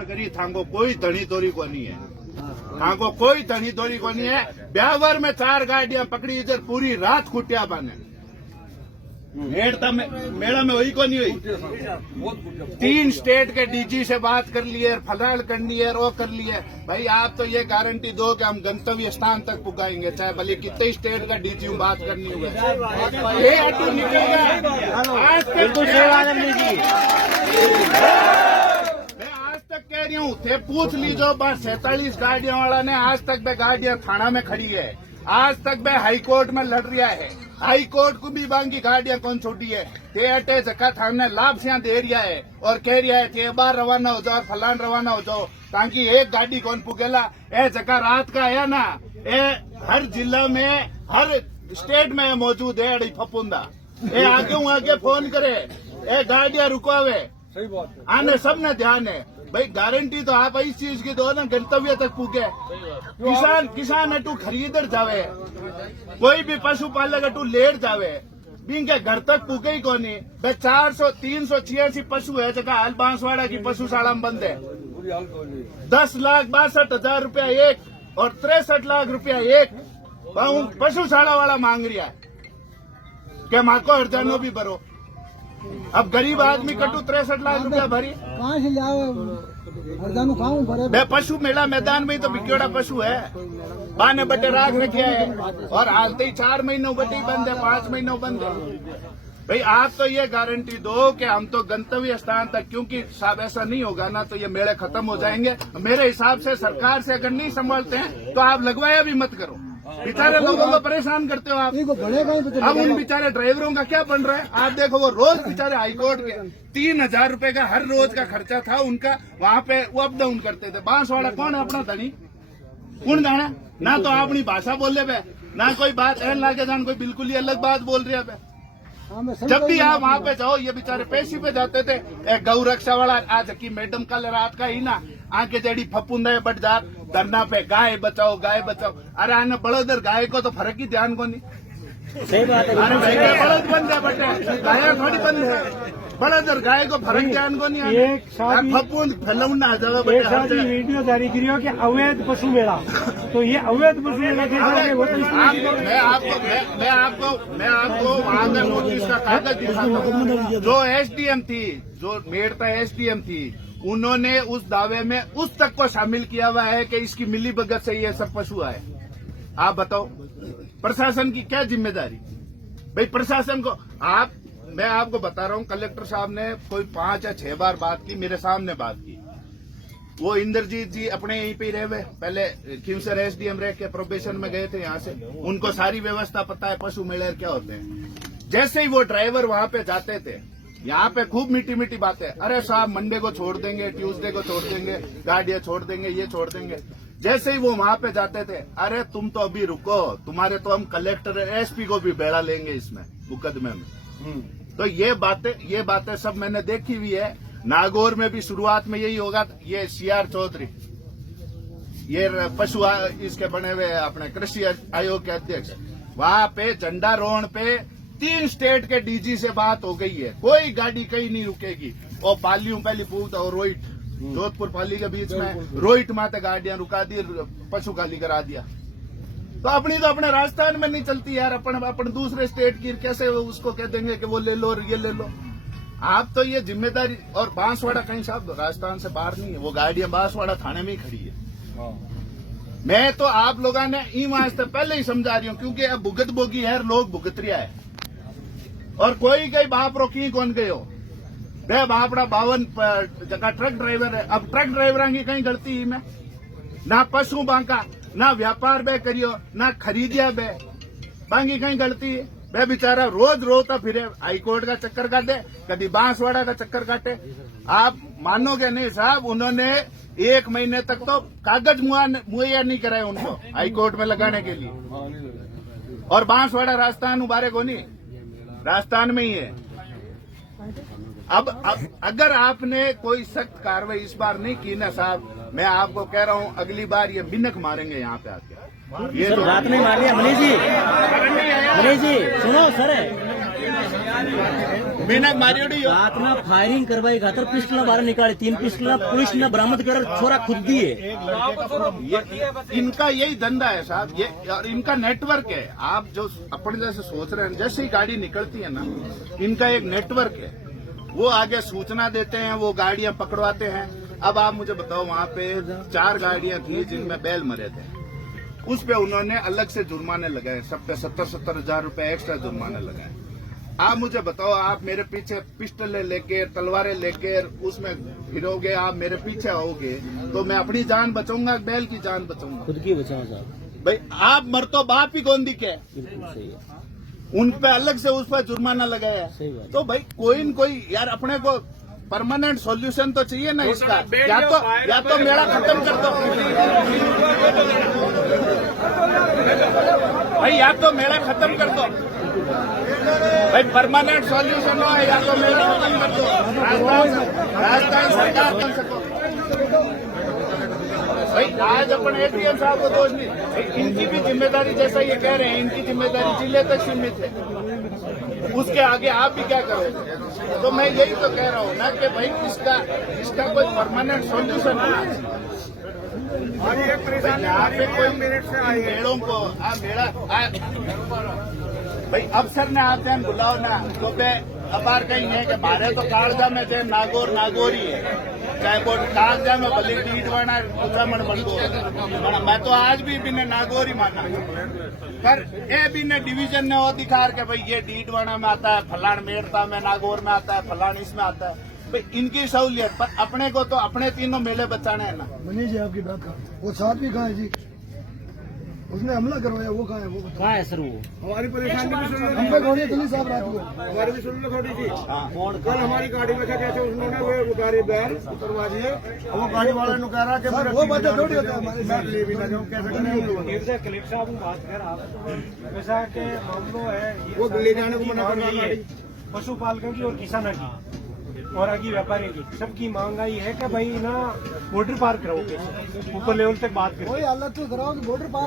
पार करी थांको कोई धनी तोरी को नहीं है, थांको कोई धनी तोरी को नहीं है। ब्यावर में 4 गाड़ियां पकड़ी, इधर पूरी रात कुटिया बाने मेला में वही को नहीं हुई। 3 स्टेट के डीजी से बात कर लिए, फलाल कर लिए, वो कर लिए। भाई आप तो ये गारंटी दो कि हम गंतव्य स्थान तक पुगाएंगे, चाहे भले कितने स्टेट का डीजी बात करनी हुई। ये ऑटो निकल गया आज तक मैं आज तक कह रही हूँ, थे पूछ लीजो बस 47 गाड़ियों वाला ने आज तक वह गाड़ियां थाना में खड़ी है, आज तक वह हाई कोर्ट में लड़ रहा है। हाई कोर्ट को भी बांगी गाड़ियां कौन छोटी है, ते जका थाने लाभ से दे रहा है और कह रहा है कि बार रवाना हो जाओ, फलान रवाना हो जाओ, ताकि एक गाड़ी कौन पुगेला। ए जका रात का है ना, ए हर जिला में हर स्टेट में मौजूद है अड़ी फपुंदा। ए आगे फोन करे, ए गाड़ियां रुकावे, सही बात है, आने सब ने ध्यान है। भाई गारंटी तो आप इस चीज की दो ना, गंतव्य तक पूगे। किसान अटू खरीदर जावे, कोई भी पशुपालक अटू लेट जावे, बिंके घर तक पूगे ही कोनी। 386 पशु है जगह हाल बांसवाड़ा की पशुशाला में बंद है। 10,62,000 रुपया एक और 63 लाख रुपया एक पशुशाला वाला मांग रहा है क्या माँ को हरजानो भी भरो। अब गरीब आदमी कटू 63 लाख रुपया भरी कहाँ से लाओ खाऊं भरे। पशु मेला मैदान में ही तो बिकेड़ा पशु है, बाने बटे राख रखे है और हालते ही 4 महीनों बटे ही बंद है, 5 महीनों बंद है। भाई आप तो ये गारंटी दो कि हम तो गंतव्य स्थान तक, क्योंकि साहब ऐसा नहीं होगा ना तो ये मेले खत्म हो जाएंगे। मेरे हिसाब से सरकार से अगर नहीं संभालते हैं तो आप लगवाया भी मत करो, बेचारे लोगों को परेशान करते हो आप। अब उन बेचारे ड्राइवरों का क्या बन रहा है आप देखो, वो रोज बेचारे हाईकोर्ट के 3,000 रुपए का हर रोज का खर्चा था उनका, वहाँ पे वो अप डाउन करते थे। बांसवाड़ा कौन है अपना धनी, कौन जाना ना तो अपनी भाषा बोले पे ना कोई बात एन लाके जान, कोई बिल्कुल ही अलग बात बोल रही है पे। जब भी आप वहाँ पे जाओ, ये बेचारे पेशी पे जाते थे। एक गौ रक्षा वाला आज की मैडम कल रात का ही ना आके जड़ी फपुंदा बट जात धरना पे गाय बचाओ गाय बचाओ। अरे आने बड़ोदर गाय को तो फर्क ही ध्यान को नहीं। सही बात है, अरे बड़द बंद है बटे गाय थोड़ी बंद है, बड़ोदर गाय को फर्क ध्यान को नहीं। फपुंद फैलौना जाओ बटे वीडियो जारी करियो कि अवैध पशु मेला, तो ये अवैध पशु मेला मैं आपको वहाँ का नोटिस का कागज दिखाता हूँ। जो एसडीएम थी, जो मेड़ता एसडीएम थी, उन्होंने उस दावे में उस तक को शामिल किया हुआ है कि इसकी मिली भगत से ये सब पशु आए। आप बताओ प्रशासन की क्या जिम्मेदारी। भाई प्रशासन को मैं आपको बता रहा हूँ, कलेक्टर साहब ने कोई 5 या 6 बार बात की, मेरे सामने बात की। वो इंद्रजीत जी अपने यहीं पे रहे हुए, पहले खिमसर एसडीएम रह के प्रोबेशन में गए थे यहाँ से, उनको सारी व्यवस्था पता है पशु मेले क्या होते हैं। जैसे ही वो ड्राइवर वहाँ पे जाते थे, यहाँ पे खूब मीठी मीठी बातें, अरे साहब मंडे को छोड़ देंगे, ट्यूसडे को छोड़ देंगे, गाड़ियां छोड़ देंगे, ये छोड़ देंगे। जैसे ही वो वहाँ पे जाते थे, अरे तुम तो अभी रुको, तुम्हारे तो हम कलेक्टर एसपी को भी बेड़ा लेंगे इसमें मुकदमे में। तो ये बातें सब मैंने देखी हुई है। नागौर में भी शुरुआत में यही होगा। ये सीआर चौधरी, ये पशु इसके बने हुए अपने कृषि आयोग के अध्यक्ष, वहाँ पे झंडारोहण पे 3 स्टेट के डीजी से बात हो गई है, कोई गाड़ी कहीं नहीं रुकेगी। और पालियों पहली पूछ और रोहित, जोधपुर पाली के बीच में रोहित माते गाड़ियां रुका दी, पशु खाली करा दिया। तो अपने राजस्थान में नहीं चलती यार, अपन दूसरे स्टेट की कैसे उसको कह देंगे कि वो ले लो और ये ले लो। आप तो ये जिम्मेदारी। और बांसवाड़ा कहीं साहब राजस्थान से बाहर नहीं है, वो गाड़ियां बांसवाड़ा थाने में ही खड़ी है। मैं तो आप लोगों ने ई वास्ते पहले ही समझा रही हूँ, क्योंकि अब भुगत बोगी है, लोग भुगत रिया है और कोई कई बाप रोकी कौन गयो। बे बापड़ा 52 जगह ट्रक ड्राइवर है। अब ट्रक ड्राइवर की कहीं गलती ही में ना पशु बांका, ना व्यापार बे करियो, ना खरीदिया बे बांगी कहीं गलती है। बे बेचारा रोज रोता फिरे, हाईकोर्ट का चक्कर काटे, कभी बांसवाड़ा का चक्कर काटे। आप मानोगे नहीं साहब, उन्होंने 1 महीने तक तो कागज मुहैया नहीं कराए उनको हाईकोर्ट में लगाने के लिए। और बांसवाड़ा राजस्थान उबारे को नहीं, राजस्थान में ही है। अब अगर आपने कोई सख्त कार्रवाई इस बार नहीं की ना साहब, मैं आपको कह रहा हूँ अगली बार ये बिनक मारेंगे यहाँ पे आके। ये सर बात नहीं मान लिया मनीष जी, सुनो सर, बिना मारियोड़ी हो। રાતના ફાયરિંગ કરવાઈ ખાતર પિસ્તલ બહાર નીકાળી 3 પિસ્તલ પોલીસને બરામદ કર્યા છોરા ખુદ દીએ इनका यही धंधा है साहब, ये और इनका नेटवर्क है। आप जो अपने जैसे सोच रहे हैं, जैसे ही गाड़ी निकलती है ना, इनका एक नेटवर्क है। वो आगे सूचना देते हैं, वो गाड़ियां पकड़वाते हैं। अब आप मुझे बताओ, वहाँ पे 4 गाड़ियां थी जिनमें बैल मरे थे, उस पे उन्होंने अलग से जुर्माने लगाए, सब पे 70-70 हजार रुपए एक्स्ट्रा जुर्माने लगाए। आप मुझे बताओ, आप मेरे पीछे पिस्टलें लेके, तलवारें लेके उसमें फिरोगे, आप मेरे पीछे आओगे तो मैं अपनी जान बचाऊंगा, बैल की जान बचाऊंगा? खुद की बचाओ साहब, भाई आप मर तो बाप ही गोंदी के, बिल्कुल सही है, उन पे अलग से उस पर जुर्माना लगाया सही बात है। तो भाई कोई न कोई यार अपने को परमानेंट सॉल्यूशन तो चाहिए ना इसका। या तो मेरा खत्म कर दो भाई, या तो मेरा खत्म कर दो भाई, परमानेंट सॉल्यूशन हो, या तो मेरा खत्म कर दो। राजस्थान सरकार बन सको भाई। आज अपने एटीएम साहब को दोष नहीं, भाई इनकी भी जिम्मेदारी, जैसा ये कह रहे हैं, इनकी जिम्मेदारी जिले तक सीमित है, उसके आगे आप भी क्या करोगे? तो मैं यही तो कह रहा हूँ ना कि भाई इसका कोई परमानेंट सॉल्यूशन होना चाहिए। यहाँ पे कोई मेड़ों को भाई अफसर ने आते हैं बुलाओ ना, तो पे अपार कहीं है कि मारे तो कागजा में थे नागौर नागौरी है, चाहे वो कागजा में भले डीडवाना उद्रामण बंदो, मैं तो आज भी बिने नागौरी माना। पर ए बिने डिवीजन ने वो दिखार के भाई ये डीडवाना में आता है, फलान मेड़ता में, नागौर में आता है, फलान इसमें आता है। भाई इनकी सहूलियत पर अपने को तो अपने तीनों मेले बचाने हैं ना। मनीष जी आपकी बात का वो साथ भी कहाँ है जी? उसने हमला करवाया, वो कहाँ है? वो कहाँ है सर वो? हमारी परेशानी भी सुन लो, हम पे घोड़े पुलिस साहब रात को हमारी भी सुन लो थोड़ी सी। कल हमारी गाड़ी में जैसे उन्होंने वो उतारे बैल उतरवा दिए, वो गाड़ी वाले ने कह रहा कि वो बातें थोड़ी होती है हमारे साथ, ले भी ना जाऊँ कैसे करेंगे? कलेक्टर साहब बात कर आप वैसा के मामलों है, वो ले जाने को मना कर रहा है। पशुपालकों की और किसानों की और आगे व्यापारियों की सबकी महंगाई है कि भाई ना बॉर्डर पार कराओ, ऊपर लेवल तक बात करो। कोई हालत तो कराओ कि बॉर्डर पार